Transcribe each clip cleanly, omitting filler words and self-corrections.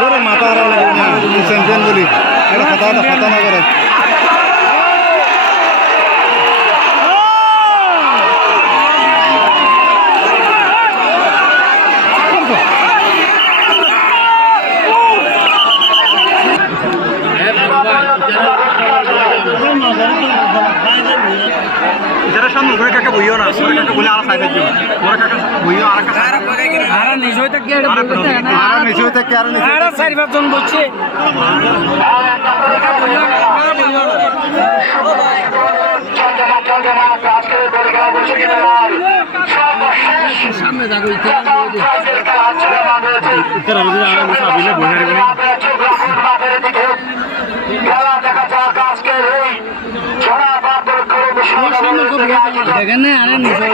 করে মাথা লাগে না চ্যাম্পিয়ন বলি এটা কথা না করে যারা সামনে ঘরে কাকা বইও না ঘরে কাকা বলে আর সাইডে দিও ঘরে কাকা বইও আর কাকা আর নিজে হইতে কি আর নিজে হইতে কি আর চারি পাঁচজন বলছে সামনে যাবো খেলা দেখা যাক আজকের এই ছড়া বাদর করে দেখেন না আরে নিজে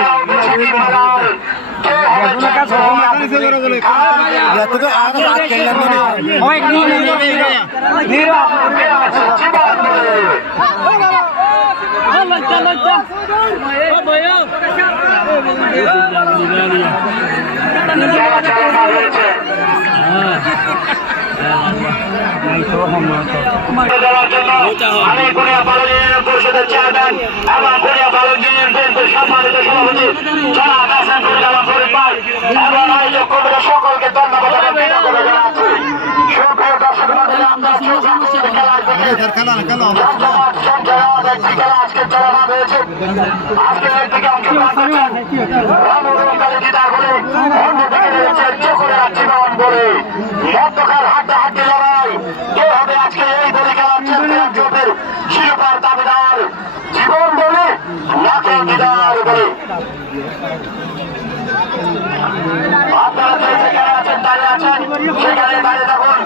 আমি গড়িয়া বালক ইউনিয়ন পরিষদের চেয়ারম্যান এবং গড়িয়া বালক ইউনিয়ন বিএনপির সম্মানিত সভাপতি জনাব হাসান ফরিদ ফরিদ ভাই এবং আয়োজক কমিটির সকলকে ধন্যবাদ জানাচ্ছি। সুপ্রিয় দর্শক মণ্ডলী, আমরা খেলা আজকে চালানো হয়েছে। আজকে একদিকে অংশগ্রহণ অন্যদিকে রয়েছে চোখের জীবন বলে মধ্যকার হাড্ডাহাড্ডি লড়াই। কে হবে আজকে এই বলি খেলার চ্যাম্পিয়নশিপের শিরোপার দাবিদার? জীবন বলে নাকি দিদার বলে? আপনারা যে যেখানে আছেন দাঁড়িয়ে আছেন সেখানে দাঁড়িয়ে থাকুন,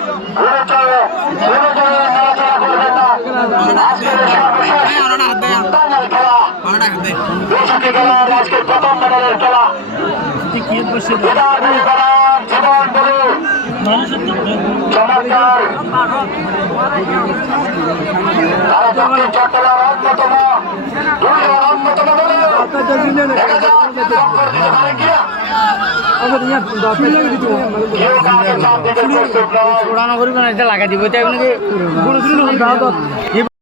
নড়াচড়া করবেন না। আজকের সর্বশেষ ফাইনাল খেলা, বৈশাখী খেলার আজকের প্রথম মেডালের খেলা। জীবন বলে চমৎকার চট্টগ্রাম অন্যতম লাগাই দিব